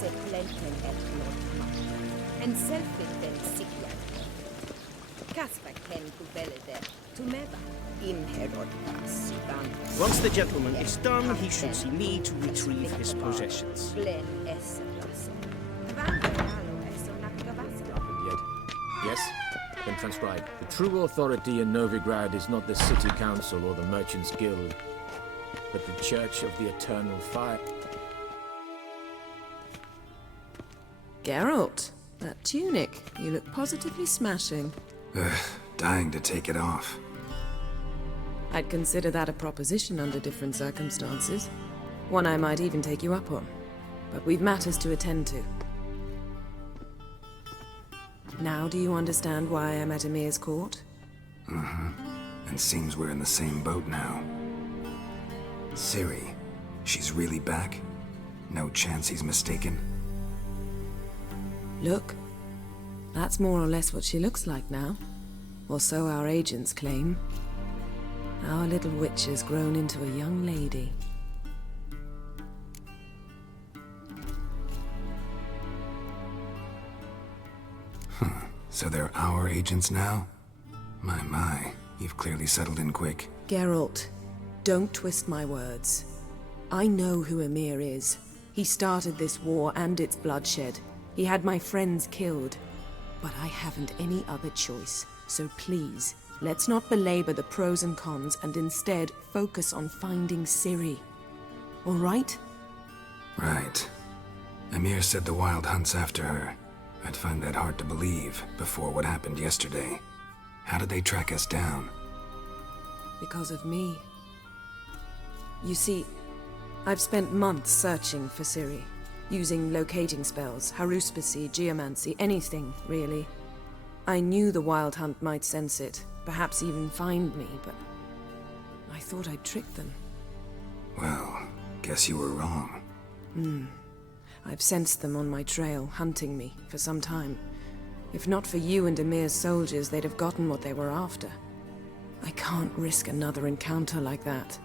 se plenten et blodma. En selfiten sikjat. Kasva ken kubelede. Tumeva. Inherod sivan. Once the gentleman is done, he should see me to retrieve his possessions. Glen esselase. Yet. Yes? Then transcribe. The true authority in Novigrad is not the city council or the merchants' guild, but the Church of the Eternal Fire. Geralt, that tunic. You look positively smashing. Dying to take it off. I'd consider that a proposition under different circumstances. One I might even take you up on. But we've matters to attend to. Now do you understand why I'm at Emir's court? And seems we're in the same boat now. Ciri, she's really back? No chance he's mistaken? Look, that's more or less what she looks like now. Or so our agents claim. Our little witch has grown into a young lady. So they're our agents now? My, you've clearly settled in quick. Geralt, don't twist my words. I know who Emir is. He started this war and its bloodshed. He had my friends killed. But I haven't any other choice. So please, let's not belabor the pros and cons and instead focus on finding Ciri. All right? Right. Emir said the Wild Hunt's after her. I'd find that hard to believe before what happened yesterday. How did they track us down? Because of me. You see, I've spent months searching for Ciri. Using locating spells, haruspicy, geomancy, anything, really. I knew the Wild Hunt might sense it, perhaps even find me, but I thought I'd tricked them. Well, guess you were wrong. I've sensed them on my trail, hunting me, for some time. If not for you and Emir's soldiers, they'd have gotten what they were after. I can't risk another encounter like that.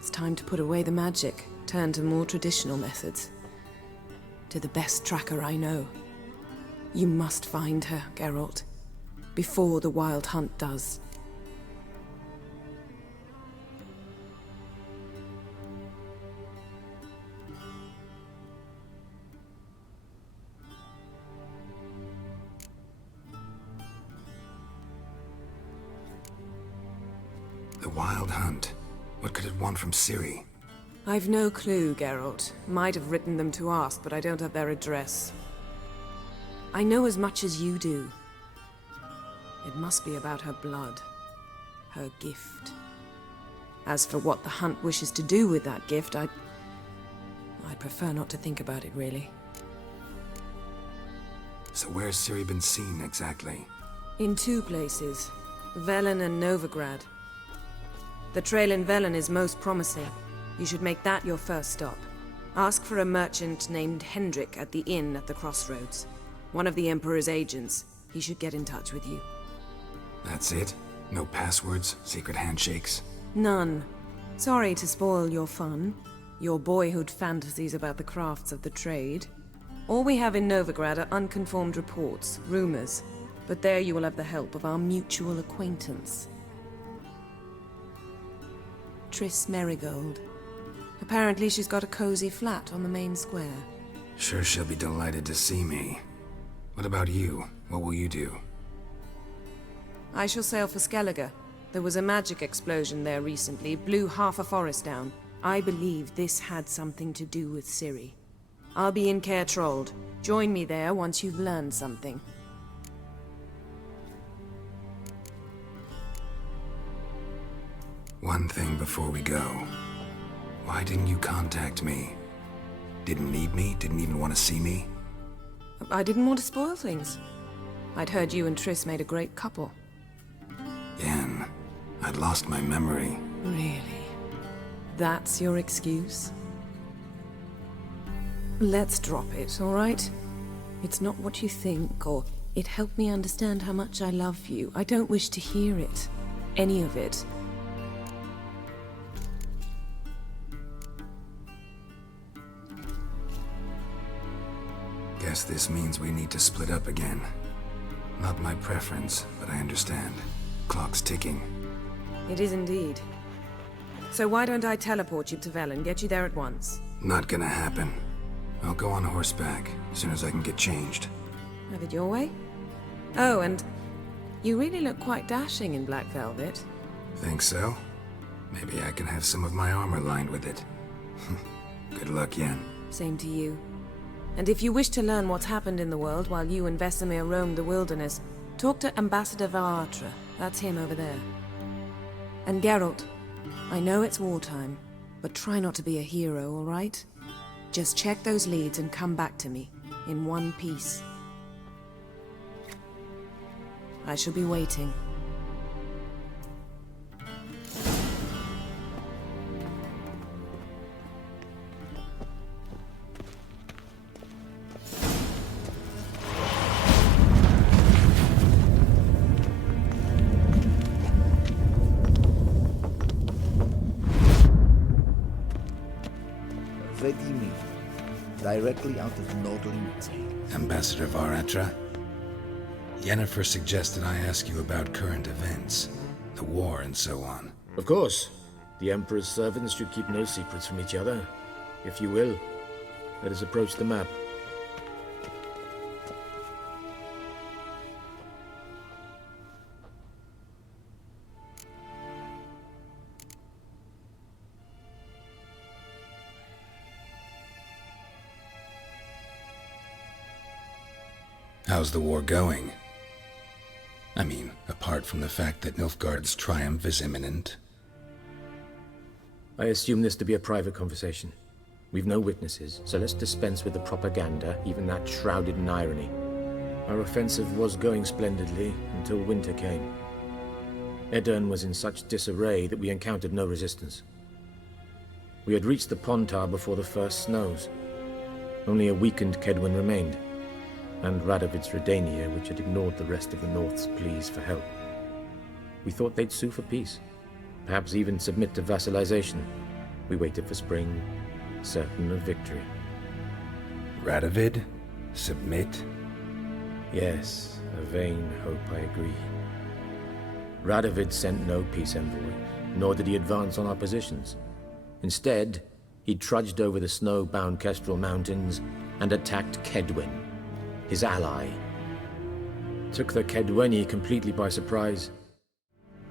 It's time to put away the magic, turn to more traditional methods. To the best tracker I know. You must find her, Geralt. Before the Wild Hunt does. The Wild Hunt. What could it want from Ciri? I've no clue, Geralt. Might have written them to ask, but I don't have their address. I know as much as you do. It must be about her blood. Her gift. As for what the Hunt wishes to do with that gift, I'd prefer not to think about it, really. So where's Ciri been seen, exactly? In two places. Velen and Novigrad. The trail in Velen is most promising. You should make that your first stop. Ask for a merchant named Hendrik at the inn at the crossroads. One of the Emperor's agents. He should get in touch with you. That's it? No passwords? Secret handshakes? None. Sorry to spoil your fun. Your boyhood fantasies about the crafts of the trade. All we have in Novigrad are unconfirmed reports, rumors. But there you will have the help of our mutual acquaintance. Triss Merigold. Apparently she's got a cozy flat on the main square. Sure she'll be delighted to see me. What about you? What will you do? I shall sail for Skellige. There was a magic explosion there recently, blew half a forest down. I believe this had something to do with Ciri. I'll be in Caer Trolde. Join me there once you've learned something. One thing before we go. Why didn't you contact me? Didn't need me? Didn't even want to see me? I didn't want to spoil things. I'd heard you and Triss made a great couple. Yen, I'd lost my memory. Really? That's your excuse? Let's drop it, all right? It's not what you think, or it helped me understand how much I love you. I don't wish to hear it. Any of it. Guess this means we need to split up again. Not my preference, but I understand. Clock's ticking. It is indeed. So why don't I teleport you to Velen, get you there at once? Not gonna happen. I'll go on horseback, as soon as I can get changed. Have it your way? Oh, and you really look quite dashing in black velvet. Think so? Maybe I can have some of my armor lined with it. Good luck, Yen. Same to you. And if you wish to learn what's happened in the world while you and Vesemir roamed the wilderness, talk to Ambassador Varatra. That's him over there. And Geralt, I know it's wartime, but try not to be a hero, all right? Just check those leads and come back to me, in one piece. I shall be waiting. Vladimir, directly out of Nordling's head. Ambassador Varatra? Yennefer suggested I ask you about current events, the war and so on. Of course. The Emperor's servants should keep no secrets from each other. If you will, let us approach the map. How's the war going? I mean, apart from the fact that Nilfgaard's triumph is imminent. I assume this to be a private conversation. We've no witnesses, so let's dispense with the propaganda, even that shrouded in irony. Our offensive was going splendidly until winter came. Edirn was in such disarray that we encountered no resistance. We had reached the Pontar before the first snows. Only a weakened Kedwen remained, and Radovid's Redania, which had ignored the rest of the North's pleas for help. We thought they'd sue for peace, perhaps even submit to vassalization. We waited for spring, certain of victory. Radovid? Submit? Yes, a vain hope, I agree. Radovid sent no peace envoy, nor did he advance on our positions. Instead, he trudged over the snow-bound Kestrel Mountains and attacked Kedwen, his ally. Took the Kedweni completely by surprise.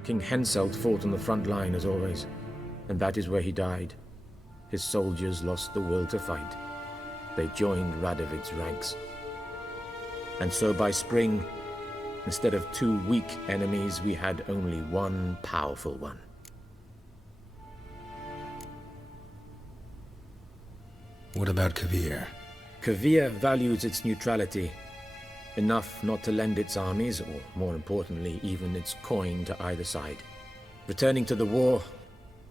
King Henselt fought on the front line as always, and that is where he died. His soldiers lost the will to fight. They joined Radovid's ranks. And so by spring, instead of 2 weak enemies, we had only one powerful one. What about Kovir? Kovir values its neutrality, enough not to lend its armies, or more importantly, even its coin to either side. Returning to the war,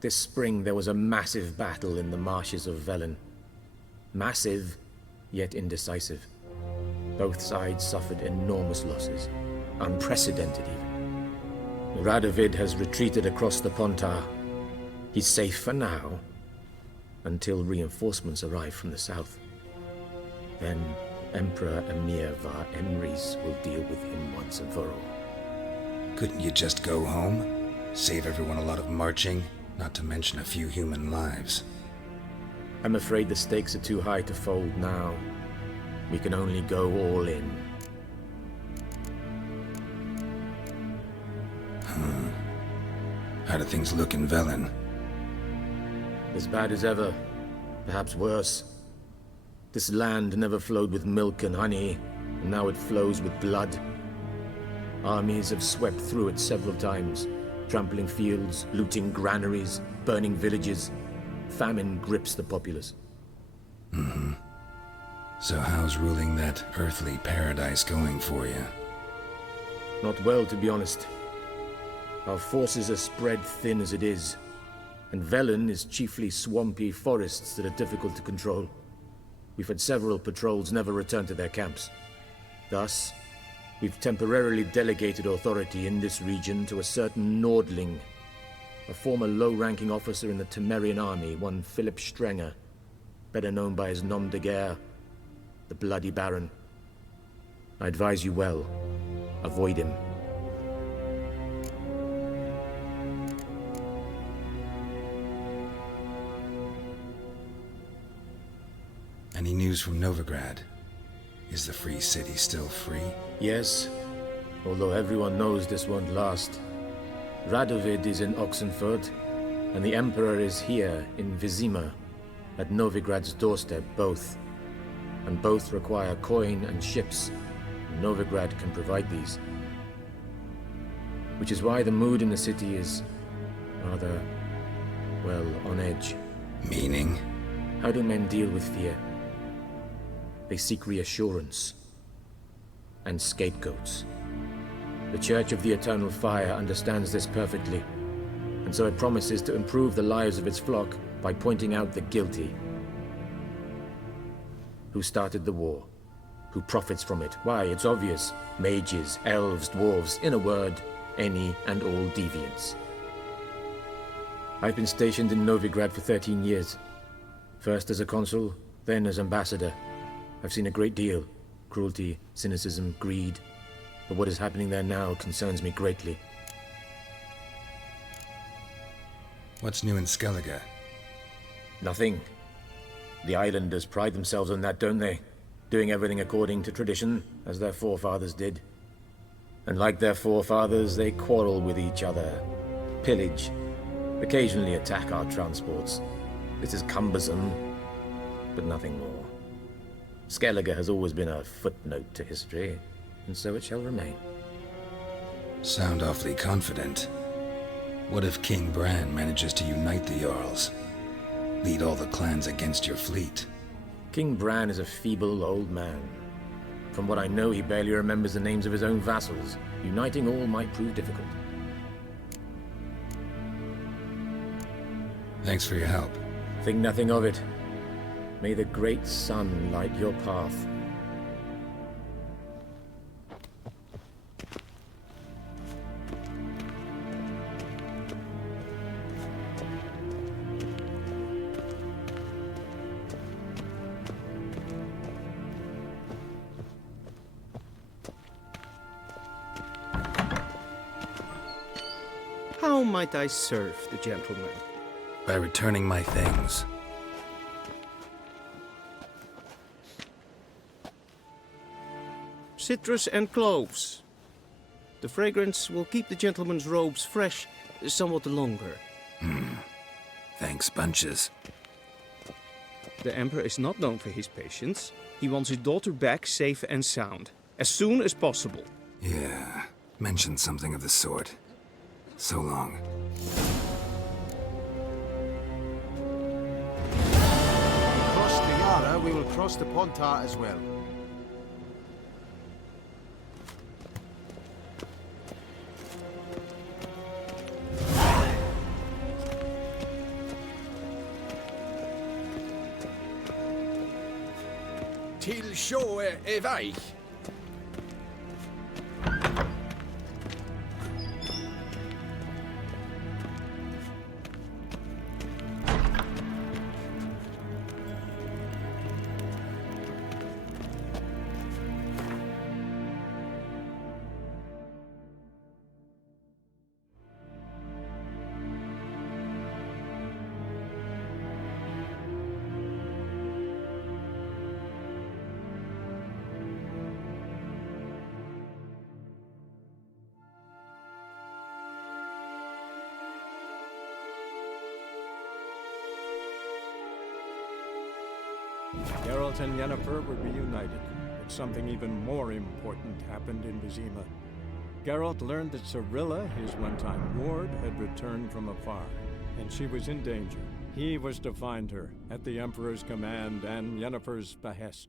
this spring there was a massive battle in the marshes of Velen. Massive, yet indecisive. Both sides suffered enormous losses, unprecedented even. Radovid has retreated across the Pontar. He's safe for now, until reinforcements arrive from the south. Then Emperor Emir var Emrys will deal with him once and for all. Couldn't you just go home? Save everyone a lot of marching, not to mention a few human lives. I'm afraid the stakes are too high to fold now. We can only go all in. How do things look in Velen? As bad as ever, perhaps worse. This land never flowed with milk and honey, and now it flows with blood. Armies have swept through it several times, trampling fields, looting granaries, burning villages. Famine grips the populace. So how's ruling that earthly paradise going for you? Not well, to be honest. Our forces are spread thin as it is, and Velen is chiefly swampy forests that are difficult to control. We've had several patrols never return to their camps. Thus, we've temporarily delegated authority in this region to a certain Nordling, a former low-ranking officer in the Temerian army, one Philip Strenger, better known by his nom de guerre, the the Bloody Baron. I advise you well. Avoid him. Any news from Novigrad? Is the Free City still free? Yes, although everyone knows this won't last. Radovid is in Oxenfurt, and the Emperor is here in Vizima, at Novigrad's doorstep, both. And both require coin and ships. Novigrad can provide these. Which is why the mood in the city is rather, well, on edge. Meaning? How do men deal with fear? They seek reassurance and scapegoats. The Church of the Eternal Fire understands this perfectly, and so it promises to improve the lives of its flock by pointing out the guilty. Who started the war? Who profits from it? Why, it's obvious. Mages, elves, dwarves, in a word, any and all deviants. I've been stationed in Novigrad for 13 years. First as a consul, then as ambassador. I've seen a great deal. Cruelty, cynicism, greed. But what is happening there now concerns me greatly. What's new in Skellige? Nothing. The islanders pride themselves on that, don't they? Doing everything according to tradition, as their forefathers did. And like their forefathers, they quarrel with each other, pillage, occasionally attack our transports. This is cumbersome, but nothing more. Skellige has always been a footnote to history, and so it shall remain. Sound awfully confident. What if King Bran manages to unite the Jarls? Lead all the clans against your fleet? King Bran is a feeble old man. From what I know, he barely remembers the names of his own vassals. Uniting all might prove difficult. Thanks for your help. Think nothing of it. May the great sun light your path. How might I serve the gentleman? By returning my things. Citrus and cloves. The fragrance will keep the gentleman's robes fresh somewhat longer. Thanks, bunches. The Emperor is not known for his patience. He wants his daughter back safe and sound, as soon as possible. Yeah, mentioned something of the sort. So long. Cross the Yara, we will cross the Pontar as well. Till sjået er vei. Geralt and Yennefer were reunited, but something even more important happened in Vizima. Geralt learned that Cirilla, his one-time ward, had returned from afar, and she was in danger. He was to find her, at the Emperor's command and Yennefer's behest.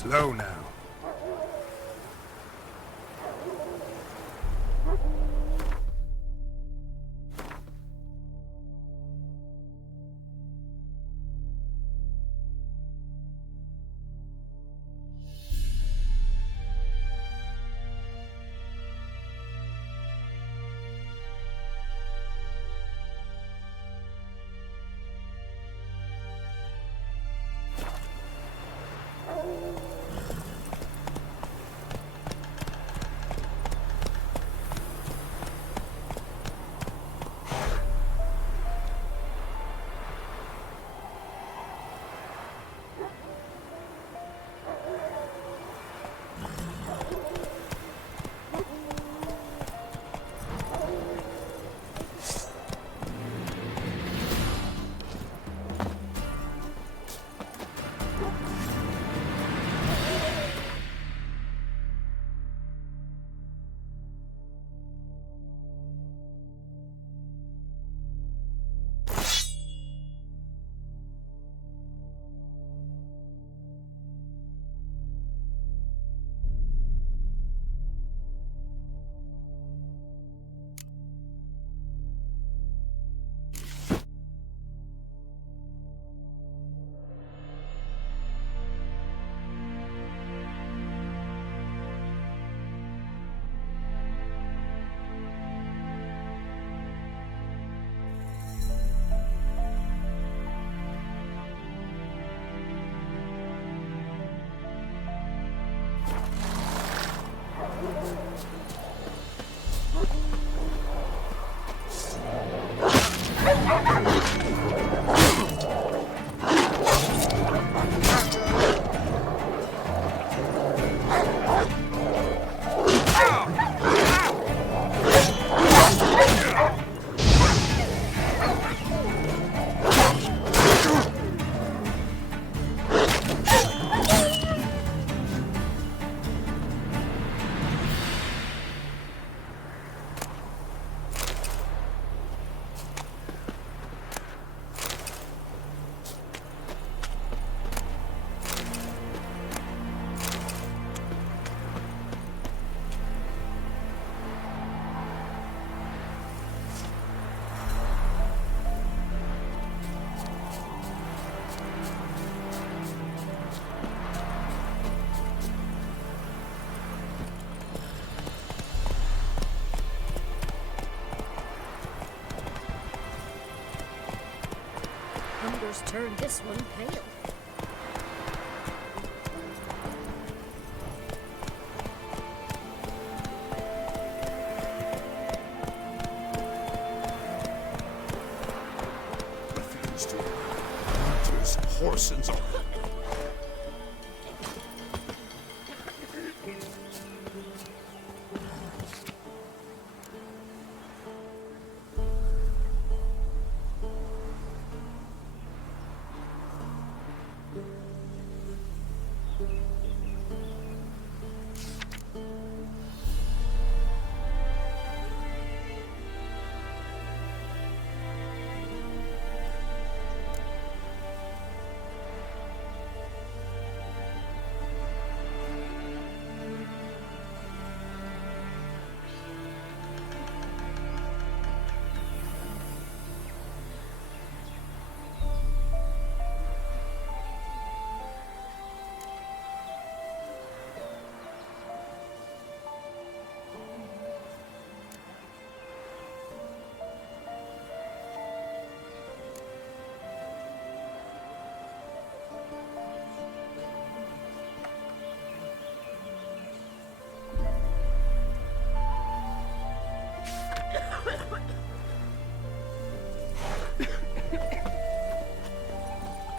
Slow now. Hunger's turned this one pale. Refuse to hunters, horses, or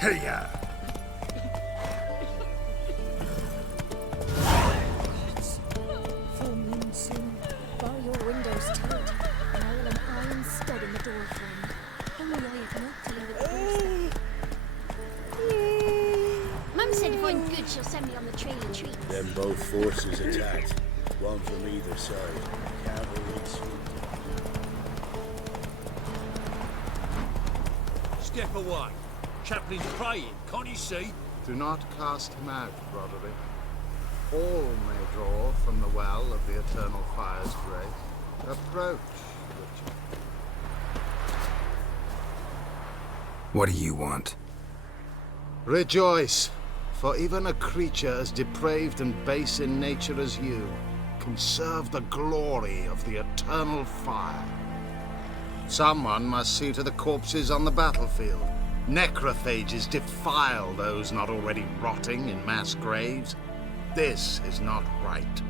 Hey-ya! Full moon soon. Bar your windows tight, and I will an iron stud in the door frame. Only I have milk to leave at the doorstep. Mum said if I'm good, she'll send me on the trail of treats. Then both forces attacked, one from either side. Cavalry swooped. step away. Chaplain's praying, can't you see? Do not cast him out, Roderick. well of the Eternal Fire's grace. Approach, Richard. What do you want? Rejoice, for even a creature as depraved and base in nature as you can serve the glory of the Eternal Fire. Someone must see to the corpses on the battlefield. Necrophages defile those not already rotting in mass graves. This is not right.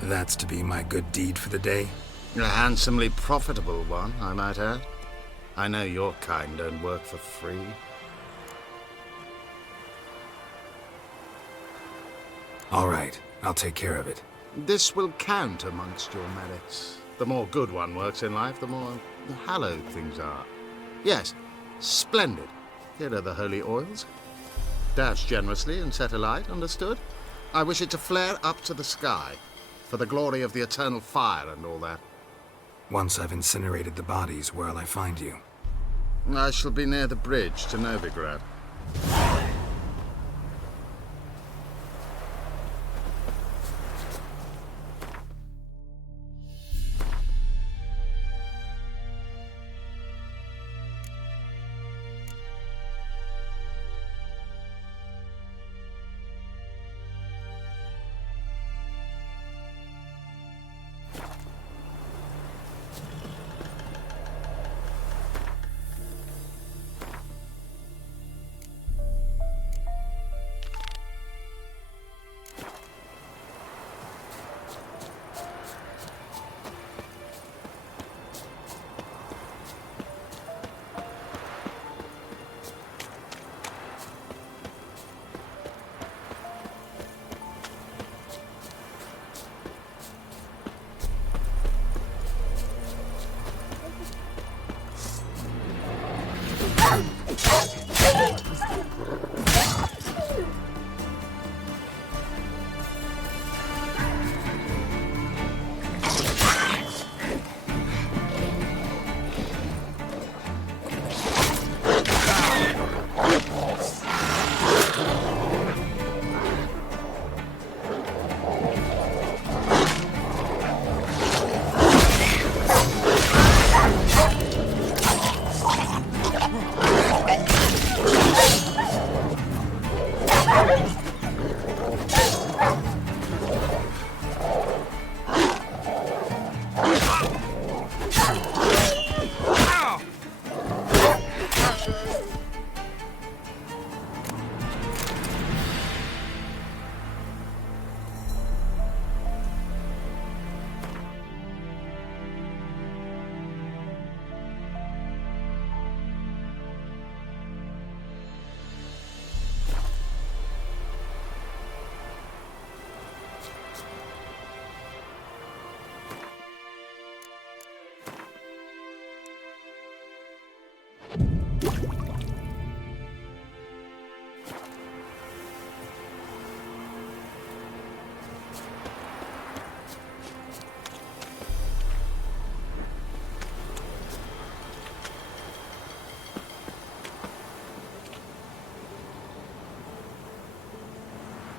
That's to be my good deed for the day? A handsomely profitable one, I might add. I know your kind don't work for free. All right, I'll take care of it. This will count amongst your merits. The more good one works in life, the more hallowed things are. Yes, splendid. Here are the holy oils. Dash generously and set alight, understood? I wish it to flare up to the sky, for the glory of the Eternal Fire and all that. Once I've incinerated the bodies, where'll I find you? I shall be near the bridge to Novigrad.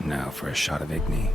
Now for a shot of Igni.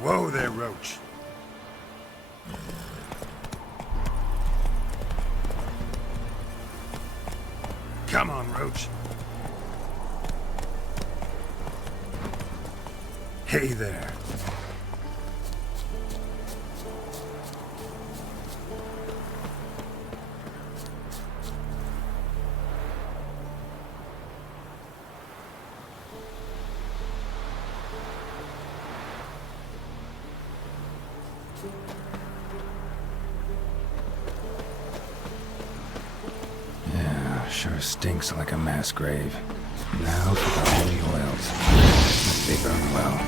Whoa there, Roach. Come on, Roach. Hey there. Yeah, sure stinks like a mass grave. Now for the holy oils. They burn well.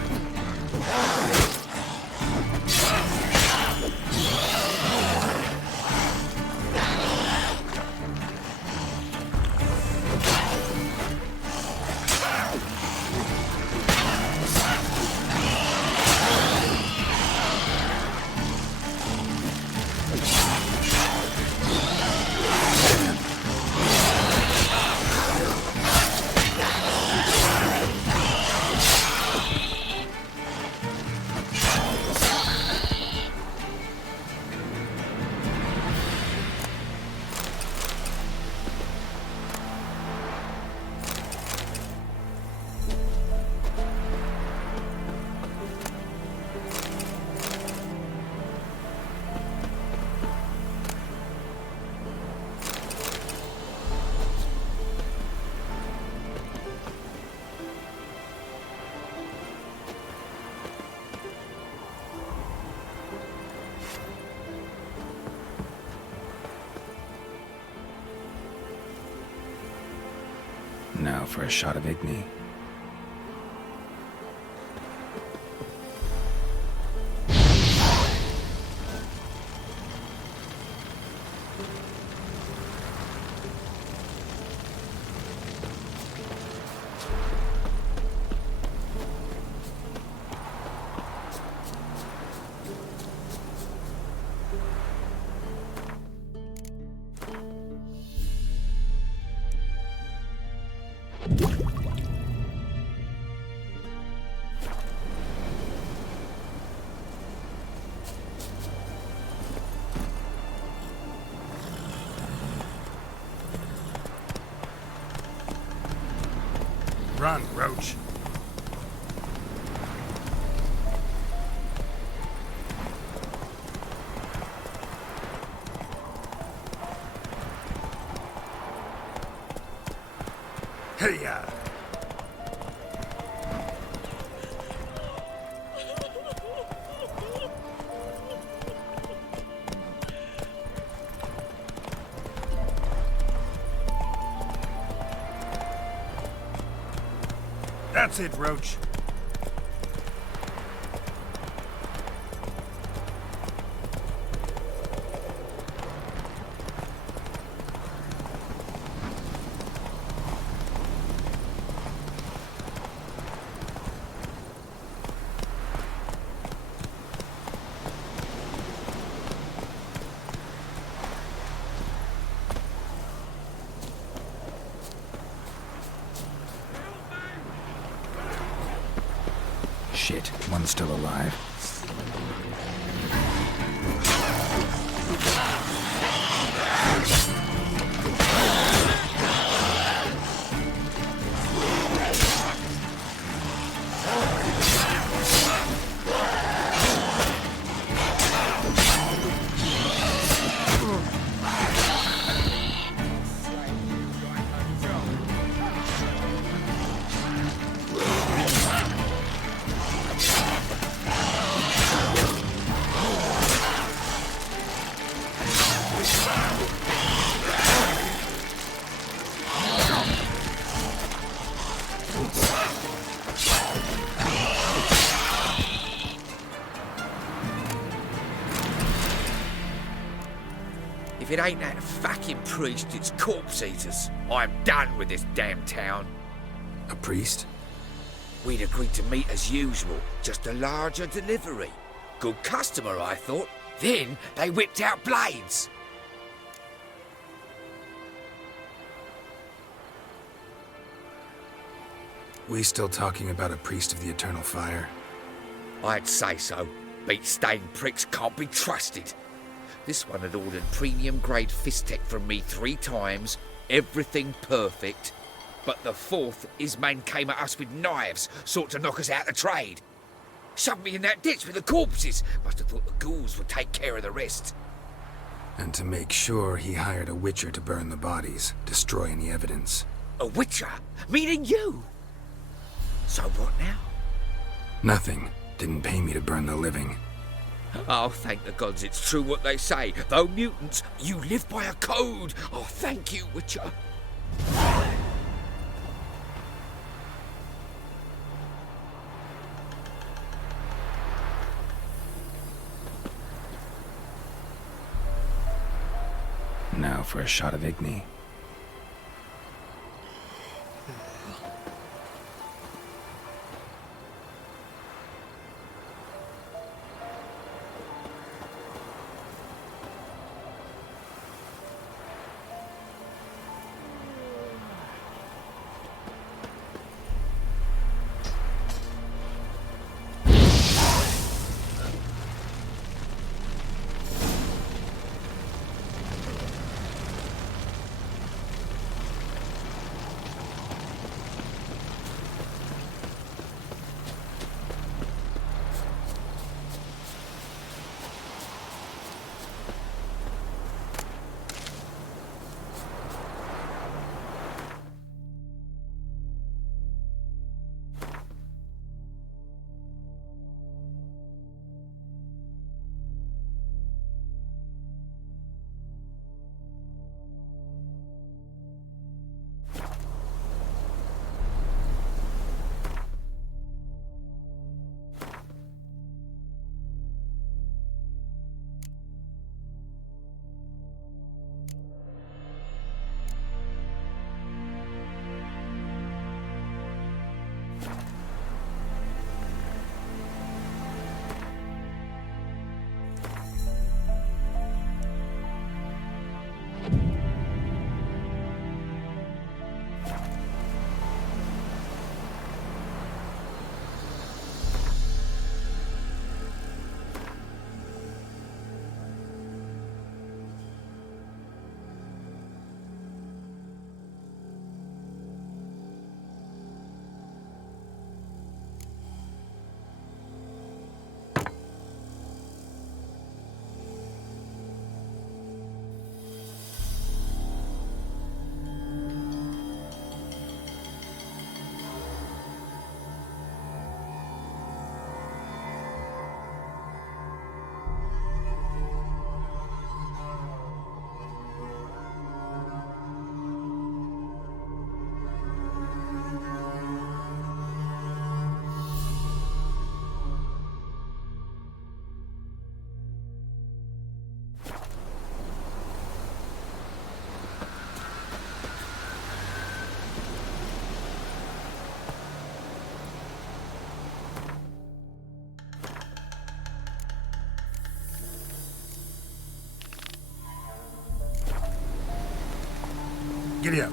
Now for a shot of Igni. Run, Roach. Hey-ya! That's it, Roach. Shit, one's still alive. If it ain't that fucking priest, it's corpse eaters. I'm done with this damn town. A priest? We'd agreed to meet as usual, just a larger delivery. Good customer, I thought. Then they whipped out blades. We still talking about a priest of the Eternal Fire? I'd say so. Beat-stained pricks can't be trusted. This one had ordered premium-grade fisstech from me 3 times, everything perfect. But the 4th, his men came at us with knives, sought to knock us out of trade. Shoved me in that ditch with the corpses. Must have thought the ghouls would take care of the rest. And to make sure, he hired a witcher to burn the bodies, destroy any evidence. A witcher? Meaning you? So what now? Nothing. Didn't pay me to burn the living. Oh, thank the gods it's true what they say. Though mutants, you live by a code. Oh, thank you, Witcher. Now for a shot of Igni. Giddy up.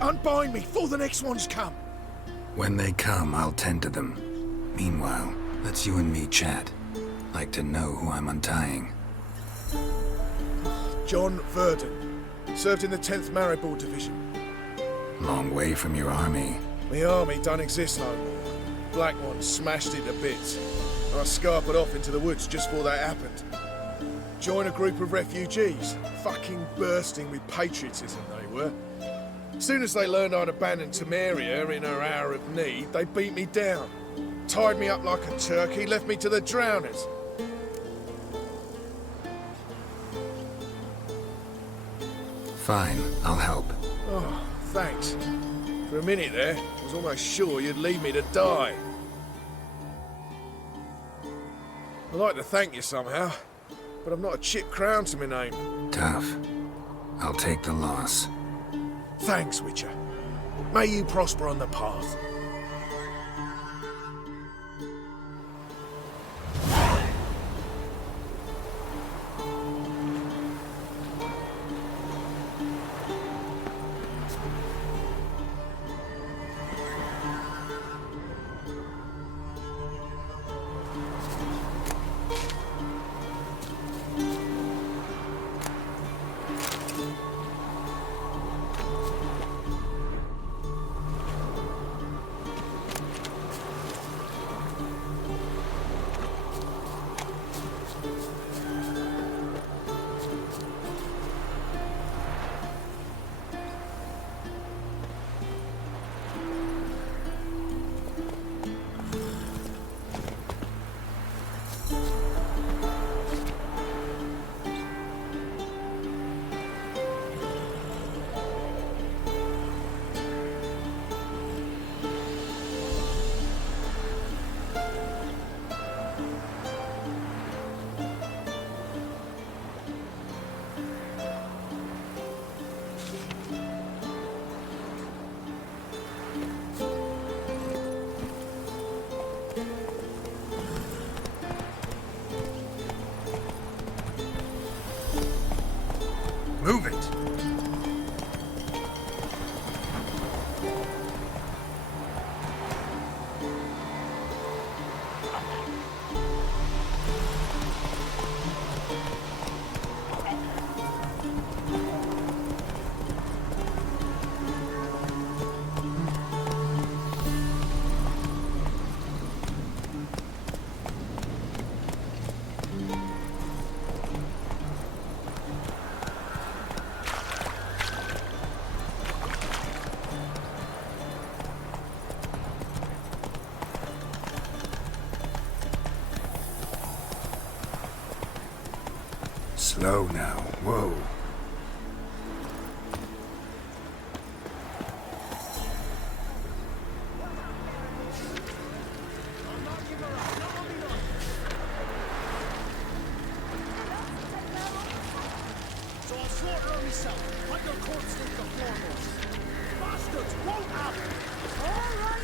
Unbind me before the next ones come. When they come, I'll tend to them. Meanwhile, let's you and me chat. Like to know who I'm untying. John Verdon. Served in the 10th Maribor Division. Long way from your army. My army don't exist no more. Black One smashed it to bits. I scarpered off into the woods just before that happened. Joined a group of refugees. Fucking bursting with patriotism they were. As soon as they learned I'd abandoned Temeria in her hour of need, they beat me down. Tied me up like a turkey, left me to the drowners. Fine, I'll help. Oh, thanks. For a minute there, I was almost sure you'd leave me to die. I'd like to thank you somehow, but I've not a chip crown to my name. Tough. I'll take the loss. Thanks, Witcher. May you prosper on the path. Move it! Slow now. Whoa. So I'll slaughter her myself. Put your corpse into the foremost. Bastards won't have it. All right.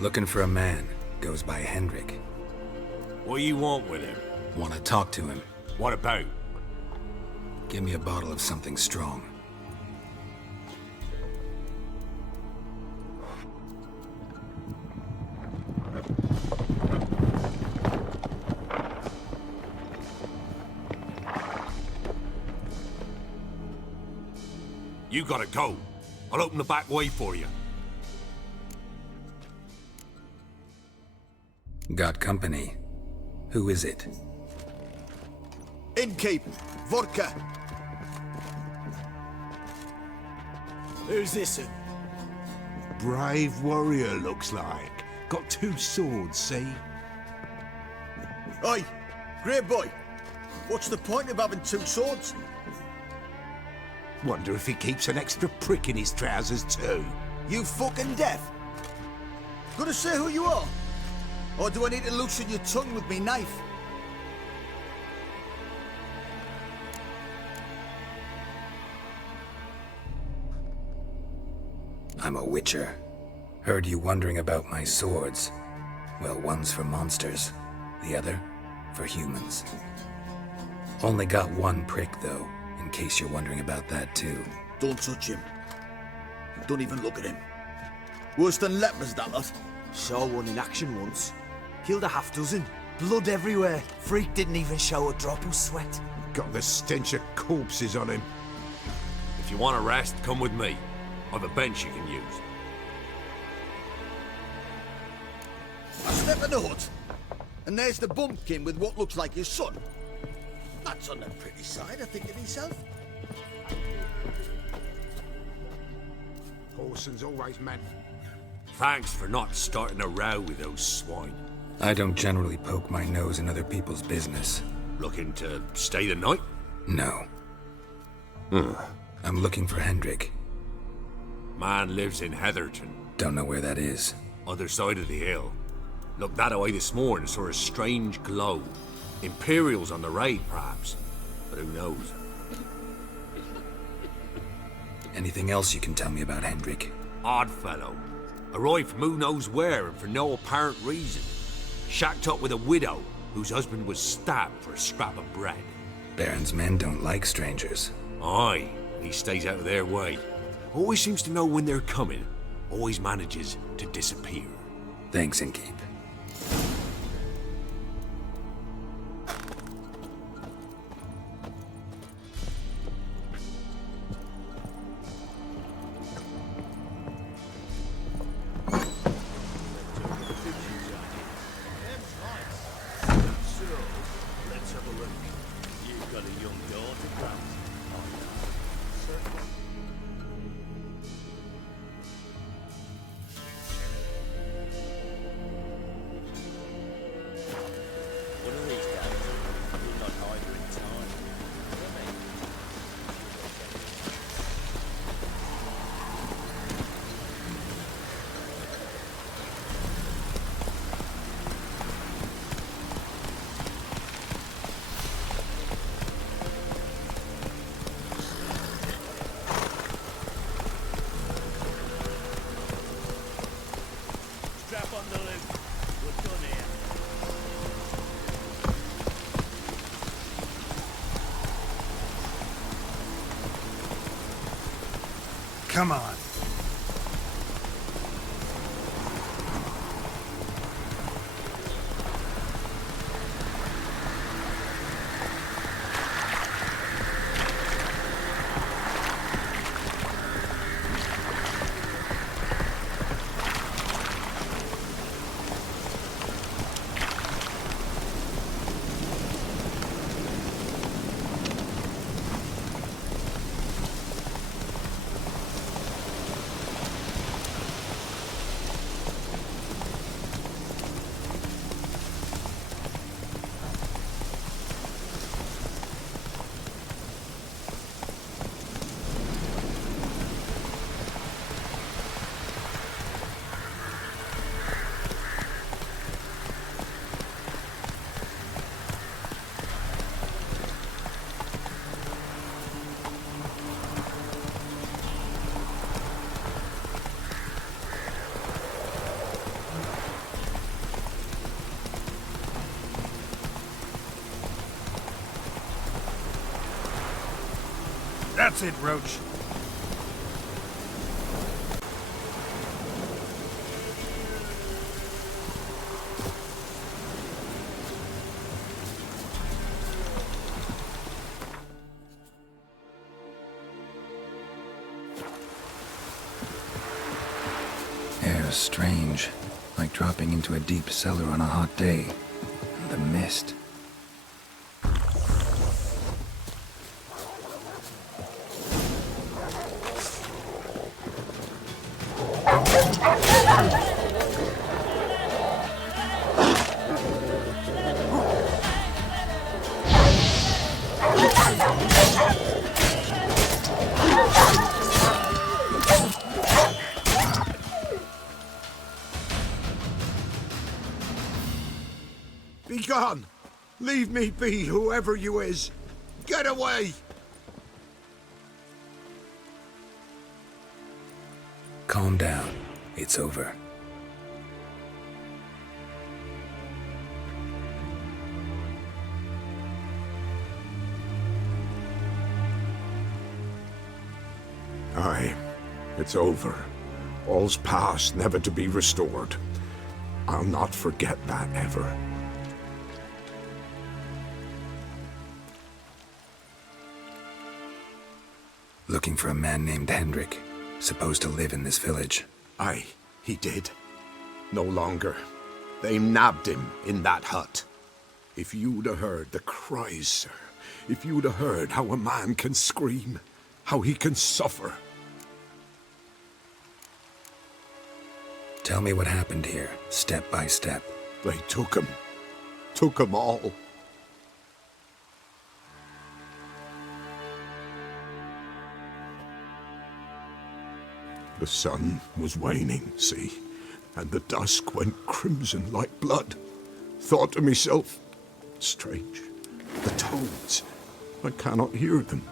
Looking for a man. Goes by Hendrik. What you want with him? Want to talk to him. What about? Give me a bottle of something strong. You gotta go. I'll open the back way for you. Got company. Who is it? Innkeep, vodka. Who's this? Brave warrior, looks like. Got 2 swords, see? Oi, grey boy. What's the point of having 2 swords? Wonder if he keeps an extra prick in his trousers too. You fucking deaf? Gonna say who you are? Or do I need to loosen your tongue with me knife? I'm a witcher. Heard you wondering about my swords. Well, one's for monsters, the other for humans. Only got 1 prick, though, in case you're wondering about that, too. Don't touch him. Don't even look at him. Worse than lepers, that lot. Saw one in action once. Killed a half-dozen. Blood everywhere. Freak didn't even show a drop of sweat. Got the stench of corpses on him. If you want a rest, come with me. I've a bench you can use. I step in the hut, and there's the bumpkin with what looks like his son. That's on the pretty side, I think, of himself. Horson's always meant. Thanks for not starting a row with those swine. I don't generally poke my nose in other people's business. Looking to stay the night? No. I'm looking for Hendrik. Man lives in Heatherton. Don't know where that is. Other side of the hill. Looked that away this morning, saw a strange glow. Imperials on the raid, perhaps. But who knows? Anything else you can tell me about Hendrik? Odd fellow. Arrived from who knows where and for no apparent reason. Shacked up with a widow whose husband was stabbed for a scrap of bread. Baron's men don't like strangers. Aye, he stays out of their way. Always seems to know when they're coming. Always manages to disappear. Thanks, Innkeep. Come on. That's it, Roach. was strange, like dropping into a deep cellar on a hot day. And the mist. Be gone! Leave me be, whoever you is! Get away! Calm down. It's over. Aye, it's over. All's past, never to be restored. I'll not forget that ever. Looking for a man named Hendrik, supposed to live in this village. Aye, he did. No longer. They nabbed him in that hut. If you'd have heard the cries, sir. If you'd have heard how a man can scream, how he can suffer. Tell me what happened here, step by step. They took him. Took him all. The sun was waning, see, and the dusk went crimson like blood. Thought to myself, strange, the toads, I cannot hear them.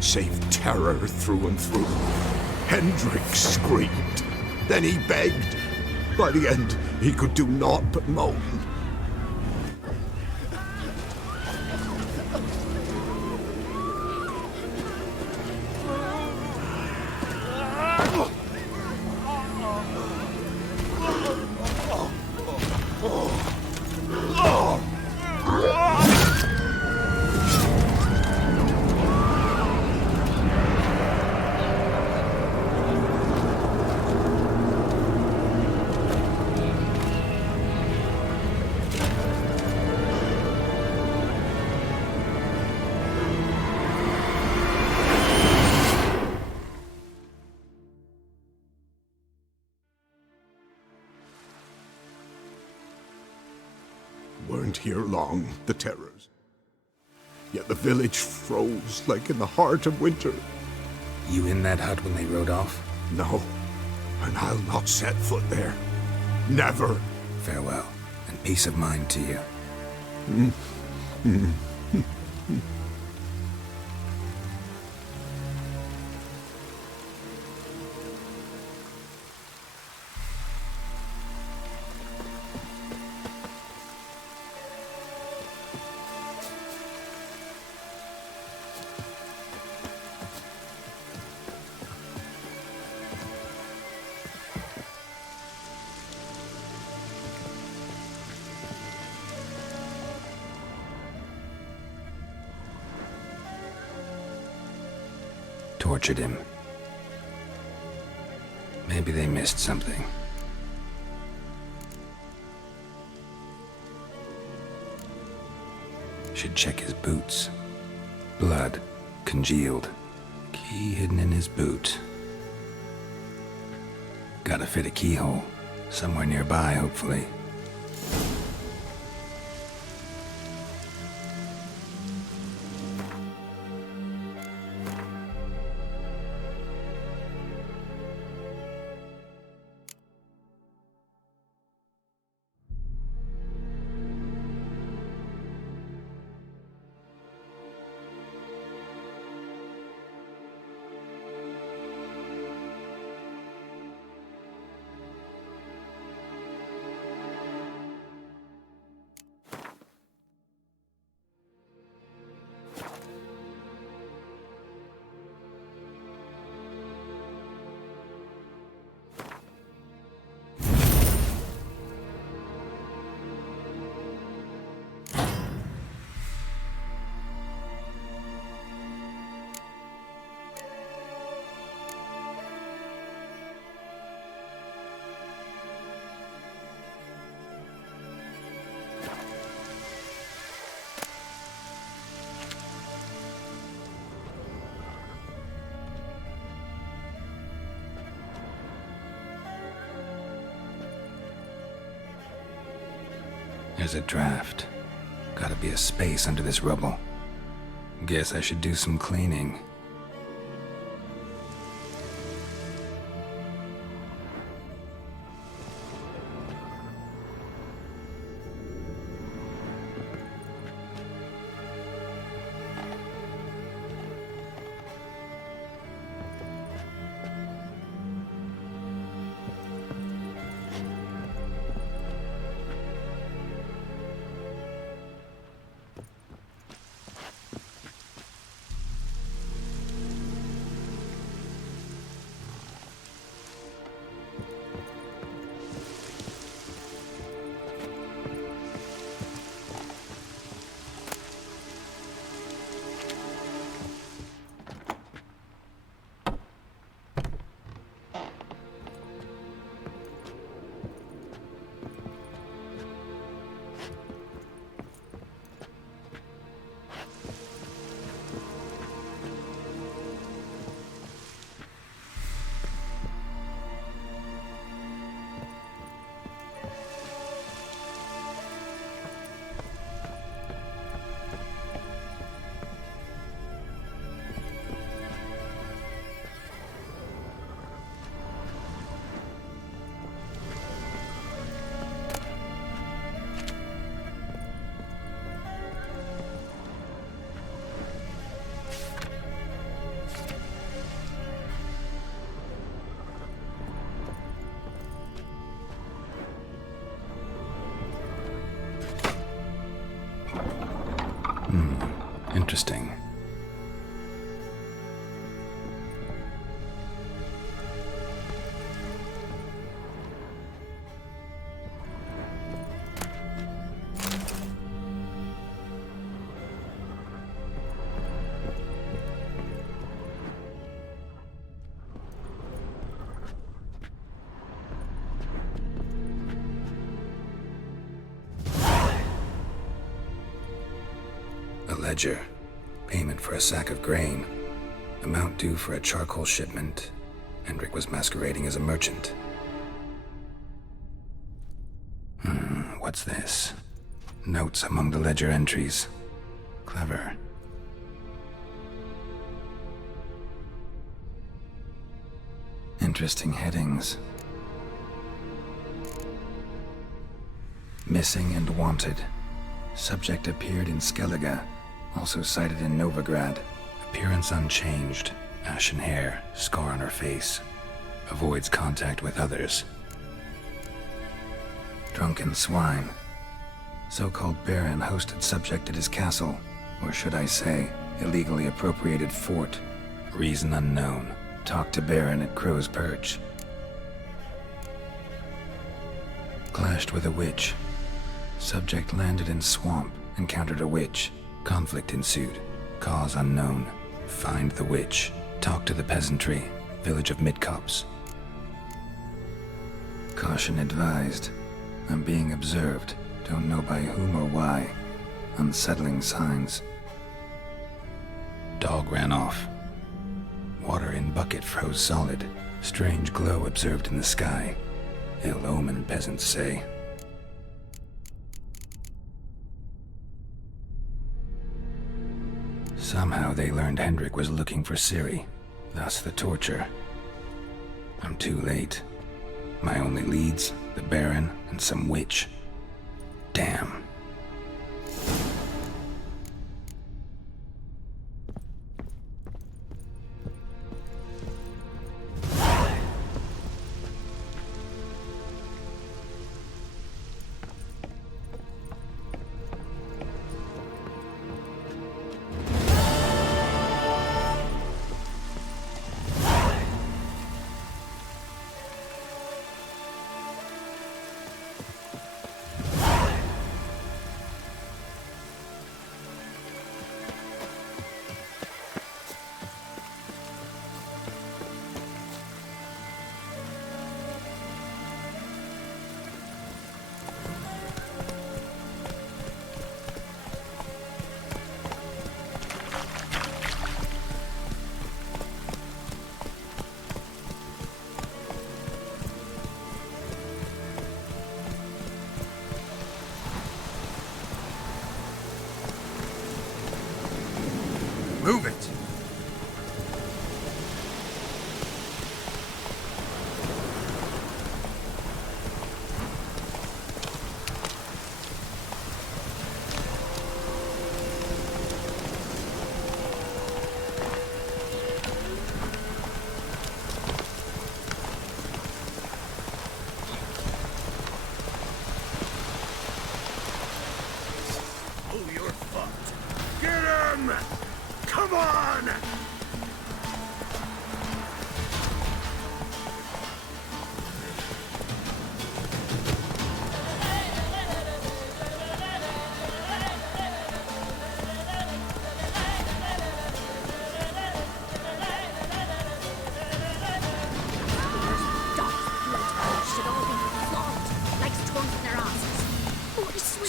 Save terror through and through. Hendrik screamed. Then he begged. By the end, he could do naught but moan. Weren't here long, the terrors. Yet the village froze like in the heart of winter. You in that hut when they rode off? No, and I'll not set foot there. Never. Farewell, and peace of mind to you. Tortured him. Maybe they missed something. Should check his boots. Blood, congealed. Key hidden in his boot. Gotta fit a keyhole. Somewhere nearby, hopefully. There's a draft. Gotta be a space under this rubble. Guess I should do some cleaning. Interesting. A ledger. Payment for a sack of grain. Amount due for a charcoal shipment. Hendrik was masquerading as a merchant. What's this? Notes among the ledger entries. Clever. Interesting headings. Missing and wanted. Subject appeared in Skellige. Also sighted in Novigrad. Appearance unchanged. Ashen hair, scar on her face. Avoids contact with others. Drunken swine. So-called Baron hosted subject at his castle. Or should I say, illegally appropriated fort. Reason unknown. Talked to Baron at Crow's Perch. Clashed with a witch. Subject landed in swamp. Encountered a witch. Conflict ensued. Cause unknown. Find the witch. Talk to the peasantry. Village of Midcopse. Caution advised. I'm being observed. Don't know by whom or why. Unsettling signs. Dog ran off. Water in bucket froze solid. Strange glow observed in the sky. Ill omen, peasants say. Somehow they learned Hendrik was looking for Ciri, thus the torture. I'm too late. My only leads, the Baron and some witch. Damn.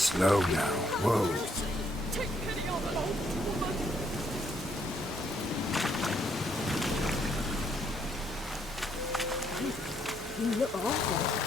Slow now. Whoa. Take pity on an old woman! You look awful.